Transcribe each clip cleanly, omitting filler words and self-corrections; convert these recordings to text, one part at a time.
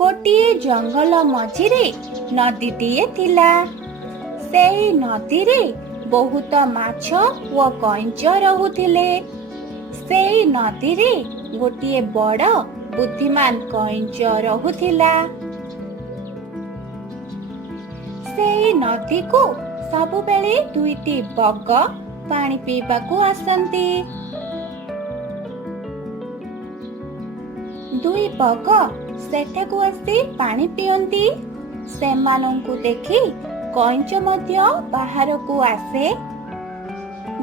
ଗୋଟିଏ ଜଙ୍ଗଲ ମଝିରେ ନଦୀଟିଏ ଥିଲା। ସେହି ନଦୀରେ ବହୁତ ମାଛ ଓ କଇଁଛ ରହୁଥିଲେ। ସେହି ନଦୀରେ ଗୋଟିଏ ବଡ଼ ବୁଦ୍ଧିମାନ କଇଁଛ ରହୁଥିଲା। ସେହି ନଦୀକୁ ସବୁବେଳେ ଦୁଇଟି ବଗ ପାଣି ପିଇବାକୁ ଆସନ୍ତି। ଦୁଇ ବଗ ସେଠାକୁ ଆସି ପାଣି ପିଅନ୍ତି। ସେମାନଙ୍କୁ ଦେଖି କଇଁଛ ମଧ୍ୟ ବାହାରକୁ ଆସେ।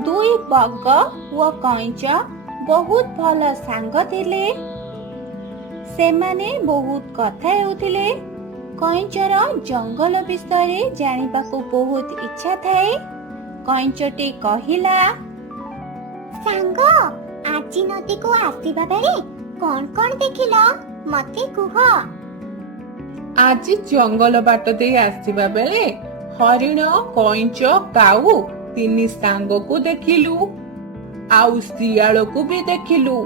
ଦୁଇ ବଗ ଓ କଇଁଛ ବହୁତ ଭଲ ସାଙ୍ଗ ଥିଲେ। ସେମାନେ ବହୁତ କଥା ହେଉଥିଲେ। କଇଁଛର ଜଙ୍ଗଲ ବିଷୟରେ ଜାଣିବାକୁ ବହୁତ ଇଚ୍ଛା ଥାଏ। କଇଁଛଟି କହିଲା, ସାଙ୍ଗ, ଆଜି ନଦୀକୁ ଆସିବା ବେଳେ କଣ କଣ ଦେଖିଲ ମତେ କୁହ। ଆଜି ଜଙ୍ଗଲ ବାଟ ଦେଇ ଆସିବା ବେଳେ ହରିଣ, କଇଁଛ, କାଉ ତିନି ସାଙ୍ଗକୁ ଦେଖିଲୁ। ଆଉ ଶିଆଳକୁ ବି ଦେଖିଲୁ।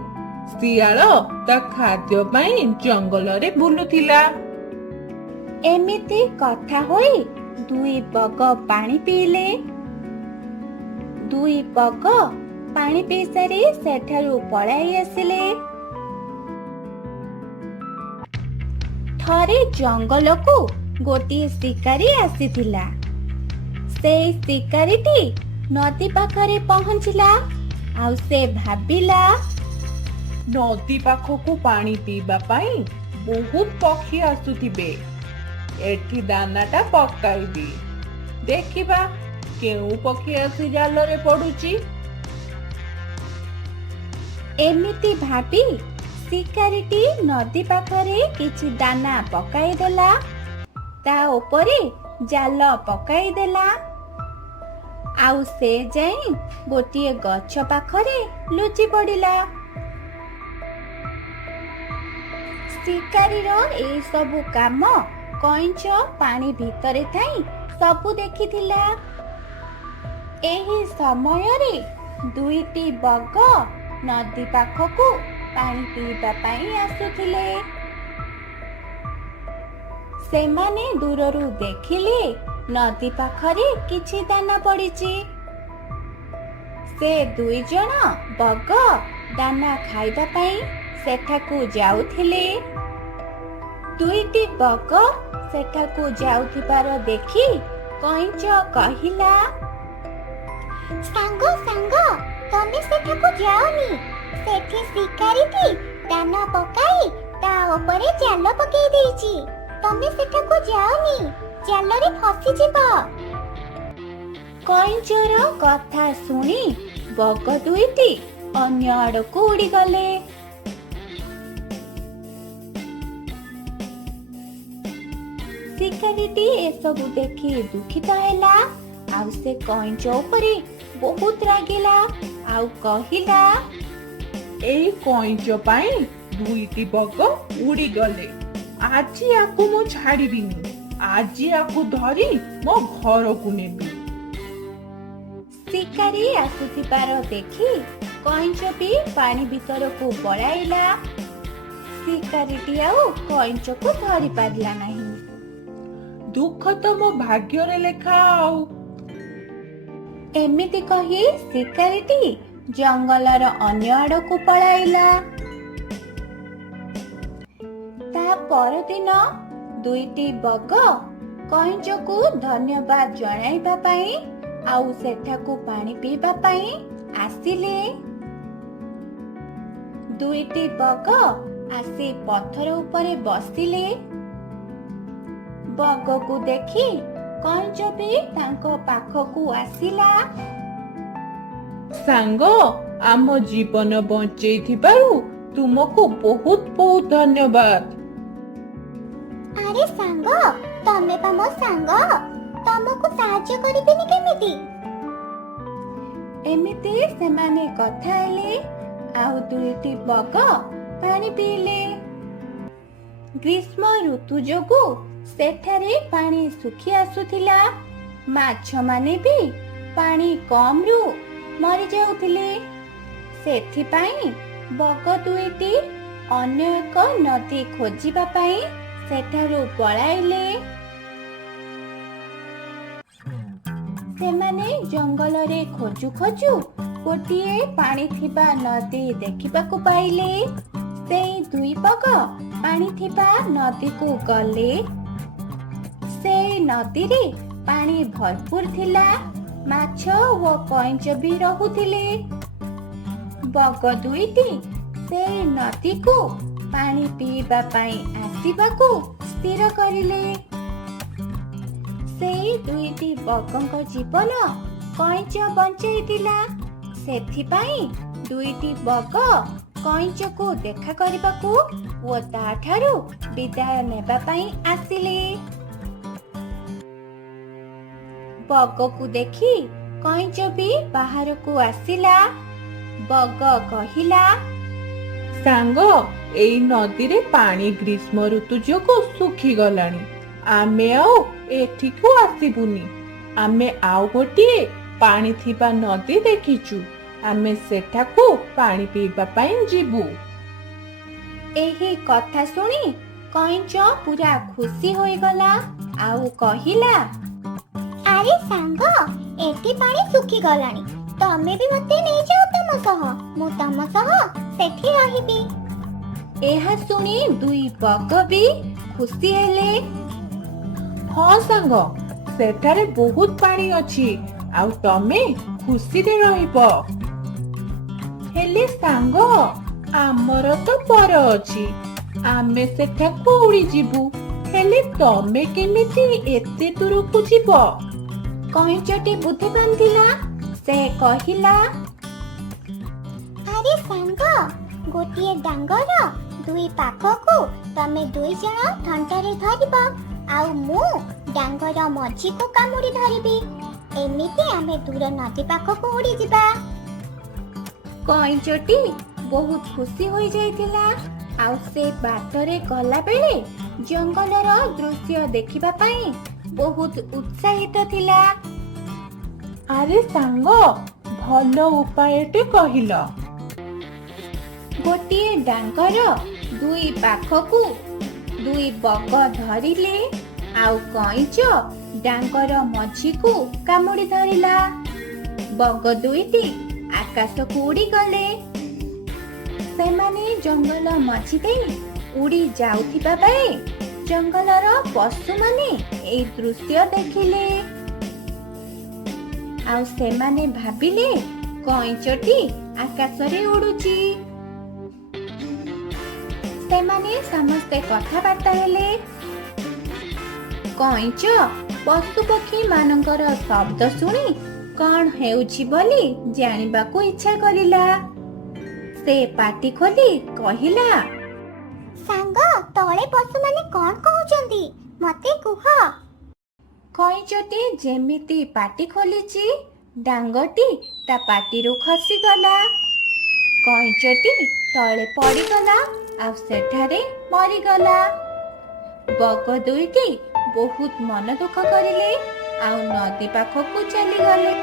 ଶିଆଳ ତା ଖାଦ୍ୟ ପାଇଁ ଜଙ୍ଗଲରେ ବୁଲୁଥିଲା। ଏମିତି କଥା ହୋଇ ଦୁଇ ବଗ ପାଣି ପିଇଲେ। ଦୁଇ ବଗ ପାଣି ପିଇ ସାରି ସେଠାରୁ ପଳାଇ ଆସିଲେ। ଥରେ ଜଙ୍ଗଲକୁ ଗୋଟିଏ ଶିକାରୀ ଆସିଥିଲା। ସେଇ ଶିକାରୀଟି ନଦୀ ପାଖରେ ପହଞ୍ଚିଲା। ଆଉ ସେ ଭାବିଲା, ନଦୀ ପାଖକୁ ପାଣି ପିଇବା ପାଇଁ ବହୁତ ପକ୍ଷୀ ଆସୁଥିବେ। ଏଠି ଦାନାଟା ପକାଇବି। ଦେଖିବା କେଉଁ ପକ୍ଷୀ ଆସି ଜାଲରେ ପଡୁଛି। ଏମିତି ଭାବି ଶିକାରୀଟି ନଦୀ ପାଖରେ କିଛି ଦାନା ପକାଇଦେଲା। ତା ଉପରେ ଜାଲ ପକାଇଦେଲା। ଆଉ ସେ ଯାଇ ଗୋଟିଏ ଗଛ ପାଖରେ ଲୁଚି ପଡ଼ିଲା। ଶିକାରୀର ଏଇ ସବୁ କାମ କଇଁଛ ପାଣି ଭିତରେ ଥାଇ ସବୁ ଦେଖିଥିଲା। ଏହି ସମୟରେ ଦୁଇଟି ବଗ ନଦୀ ପାଖକୁ ପାଣି ପିଇବା ପାଇଁ ଆସୁଥିଲେ। ସେମାନେ ଦୂରରୁ ଦେଖିଲେ ନଦୀ ପାଖରେ କିଛି ଦାନା ପଡ଼ିଛି। ସେ ଦୁଇ ଜଣ ବଗ ଦାନା ଖାଇବା ପାଇଁ ସେଠାକୁ ଯାଉଥିଲେ। ଦୁଇଟି ବଗ ସେଠାକୁ ଯାଉଥିବାର ଦେଖି କଇଁଛ କହିଲା, ସାଙ୍ଗ ସାଙ୍ଗ, ତମେ ସେଠାକୁ ଯାଅନି। ସେଠି ଶିକାରୀଟି ଦାନା ପକାଇ ତା ଉପରେ ଜାଲ ପକେଇ ଦେଇଛି। ତମେ ସେଠାକୁ ଯାଅନି, ଜାଲରେ ଫସିଯିବ। କଇଁଛର କଥା ଶୁଣି ବଗ ଦୁଇଟି ଅନ୍ୟ ଆଡ଼କୁ ଉଡ଼ିଗଲେ। ଶିକାରୀଟି ଏସବୁ ଦେଖି ଦୁଃଖିତ ହେଲା। ଆଉ ସେ କଇଁଛ ଉପରେ ବହୁତ ରାଗିଲା। ଆଉ କହିଲା, ଏଇ କଇଁଛ ପାଇଁ ଦୁଇଟି ବଗ ଉଡ଼ିଗଲେ। ଆଜି ଆକୁ ମୁଁ ଛାଡ଼ିବିନି। ଆଜି ଆକୁ ଧରି ମୋ ଘରକୁ ନେବି। ଶିକାରୀ ଆସୁଥିବାର ଦେଖି କଇଁଛ ବି ପାଣି ଭିତରକୁ ପଳାଇଲା। ଶିକାରୀଟି ଆଉ କଇଁଛକୁ ଧରି ପାରିଲା ନାହିଁ। ଦୁଃଖ ତ ମୋ ଭାଗ୍ୟରେ ଲେଖା। ଆଉ ଏମିତି କହି ଶିକାରୀଟି ଜଙ୍ଗଲର ଅନ୍ୟ ଆଡ଼କୁ ପଳାଇଲା। ତା ପରଦିନ ଦୁଇଟି ବଗ କଇଁଛକୁ ଧନ୍ୟବାଦ ଜଣାଇବା ପାଇଁ ଆଉ ସେଠାକୁ ପାଣି ପିଇବା ପାଇଁ ଆସିଲେ। ଦୁଇଟି ବଗ ଆସି ପଥର ଉପରେ ବସିଲେ। ବଗକୁ ଦେଖି କଇଁଛ ବି ତାଙ୍କ ପାଖକୁ ଆସିଲା। ସାଙ୍ଗ, ଆମ ଜୀବନ ବଞ୍ଚେଇଥିବାରୁ ତୁମକୁ ବହୁତ ବହୁତ ଧନ୍ୟବାଦ। ଆରେ ସାଙ୍ଗ, ତମେ ବା ମୋ ସାଙ୍ଗ, ତମକୁ ସାହାଯ୍ୟ କରିବିନି କେମିତି? ଏମିତି ସେମାନେ କଥା ହେଲେ। ଆଉ ଦୁଇଟି ବଗ ପାଣି ପିଇଲେ। ଗ୍ରୀଷ୍ମ ଋତୁ ଯୋଗୁ ସେଠାରେ ପାଣି ଶୁଖି ଆସୁଥିଲା। ମାଛମାନେ ବି ପାଣି କମରୁ ମରି ଯାଉଥିଲେ। ସେଥିପାଇଁ ବଗ ଦୁଇଟି ଅନ୍ୟ ଏକ ନଦୀ ଖୋଜିବା ପାଇଁ ସେଠାରୁ ପଳାଇଲେ। ସେମାନେ ଜଙ୍ଗଲରେ ଖୋଜୁ ଖୋଜୁ ଗୋଟିଏ ପାଣି ଥିବା ନଦୀ ଦେଖିବାକୁ ପାଇଲେ। ସେଇ ଦୁଇ ବଗ ପାଣି ଥିବା ନଦୀକୁ ଗଲେ। ସେଇ ନଦୀରେ ପାଣି ଭରପୁର ଥିଲା। ମାଛ ଓ କଇଁଛ ବି ରହୁଥିଲେ। ବଗ ଦୁଇଟି ସେଇ ନଦୀକୁ ପାଣି ପିଇବା ପାଇଁ ଆସିବାକୁ ସ୍ଥିର କରିଲେ। ସେଇ ଦୁଇଟି ବଗଙ୍କ ଜୀବନ କଇଁଛ ବଞ୍ଚାଇଥିଲା। ସେଥିପାଇଁ ଦୁଇଟି ବଗ କଇଁଛକୁ ଦେଖା କରିବାକୁ ଓ ତାଠାରୁ ବିଦାୟ ନେବା ପାଇଁ ଆସିଲେ। ବଗକୁ ଦେଖି କଇଁଛ ବି ବାହାରକୁ ଆସିଲା। ବଗ କହିଲା, ସାଙ୍ଗ, ଏଇ ନଦୀରେ ପାଣି ଗ୍ରୀଷ୍ମ ଋତୁ ଯୋଗୁଁ ଶୁଖିଗଲାଣି। ଆମେ ଆଉ ଏଠିକୁ ଆସିବୁନି। ଆମେ ଆଉ ଗୋଟିଏ ପାଣି ଥିବା ନଦୀ ଦେଖିଛୁ। ଆମେ ସେଠାକୁ ପାଣି ପିଇବା ପାଇଁ ଯିବୁ। ଏହି କଥା ଶୁଣି କଇଁଛ ପୁରା ଖୁସି ହୋଇଗଲା ଆଉ କହିଲା, ଆରେ ସାଙ୍ଗ, ଏଠି ପାଣି ଶୁଖିଗଲାଣି। ତମେ ବି ମତେ ନେଇଯାଅ ତମ ସହ। ମୁଁ ତମ ସହ ସେଠି ରହିବି। ଏହା ଶୁଣି ଦୁଇ ବଗ ବି ଖୁସି ହେଲେ। ହଁ ସାଙ୍ଗ, ସେଠାରେ ବହୁତ ପାଣି ଅଛି ଆଉ ତମେ ଖୁସିରେ ରହିବ। ହେଲେ ସାଙ୍ଗ, ଆମର ତ ପର ଅଛି। ଆମେ ସେଠାକୁ ଉଡ଼ିଯିବୁ। ହେଲେ ତମେ କେମିତି ଏତେ ଦୂରକୁ ଯିବ? କଇଁଛଟି ବୁଦ୍ଧି ବାନ୍ଧିଲା। ସେ କହିଲା, ଆରେ ସାଙ୍ଗ, ଗୋଟିଏ ଡାଙ୍ଗର ଦୁଇ ପାଖକୁ ତମେ ଦୁଇ ଜଣ ଥଣ୍ଟରେ ଧରିବ ଆଉ ମୁଁ ଡାଙ୍ଗର ମଝିକୁ କାମୁଡ଼ି ଧରିବି। ଏମିତି ଆମେ ଦୂର ନଦୀ ପାଖକୁ ଉଡ଼ିଯିବା। କଇଁଛଟି ବହୁତ ଖୁସି ହୋଇଯାଇଥିଲା ଆଉ ସେ ବାଟରେ ଗଲାବେଳେ ଜଙ୍ଗଲର ଦୃଶ୍ୟ ଦେଖିବା ପାଇଁ ବହୁତ ଉତ୍ସାହିତ ଥିଲା। ଆରେ ସାଙ୍ଗ, ଭଲ ଉପାୟଟେ କହିଲ। ଗୋଟିଏ ଡାଙ୍ଗର ଦୁଇ ପାଖକୁ ଦୁଇ ବଗ ଧରିଲେ ଆଉ କଇଁଛ ଡାଙ୍ଗର ମଝିକୁ କାମୁଡ଼ି ଧରିଲା। ବଗ ଦୁଇଟି ଆକାଶକୁ ଉଡ଼ିଗଲେ। ସେମାନେ ଜଙ୍ଗଲ ମଝି ଦେଇ ଉଡ଼ି ଯାଉଥିବା ବେଳେ ଜଙ୍ଗଲର ପଶୁମାନେ ଏହି ଦୃଶ୍ୟ ଦେଖିଲେ ଆଉ ସେମାନେ ଭାବିଲେ କଇଁଛଟି ଆକାଶରେ ଉଡୁଛି। ସେମାନେ ସମସ୍ତେ କଥାବାର୍ତ୍ତା ହେଲେ। କଇଁଛ ପଶୁପକ୍ଷୀ ମାନଙ୍କର ଶବ୍ଦ ଶୁଣି କଣ ହେଉଛି ବୋଲି ଜାଣିବାକୁ ଇଚ୍ଛା କରିଲା। ସେ ପାଟି ଖୋଲି କହିଲା, ସାଙ୍ଗ, ତଳେ ପଶୁମାନେ କଣ କହୁଛନ୍ତି ମତେ କୁହ। କଇଁଛଟି ଯେମିତି ପାଟି ଖୋଲିଛି ଡାଙ୍ଗଟି ତା ପାଟିରୁ ଖସିଗଲା। କଇଁଛଟି ତଳେ ପଡ଼ିଗଲା ଆଉ ସେଠାରେ ମରିଗଲା। ବଗ ଦୁଇଟି ବହୁତ ମନ ଦୁଃଖ କରିଲେ ଆଉ ନଦୀ ପାଖକୁ ଚାଲିଗଲେ।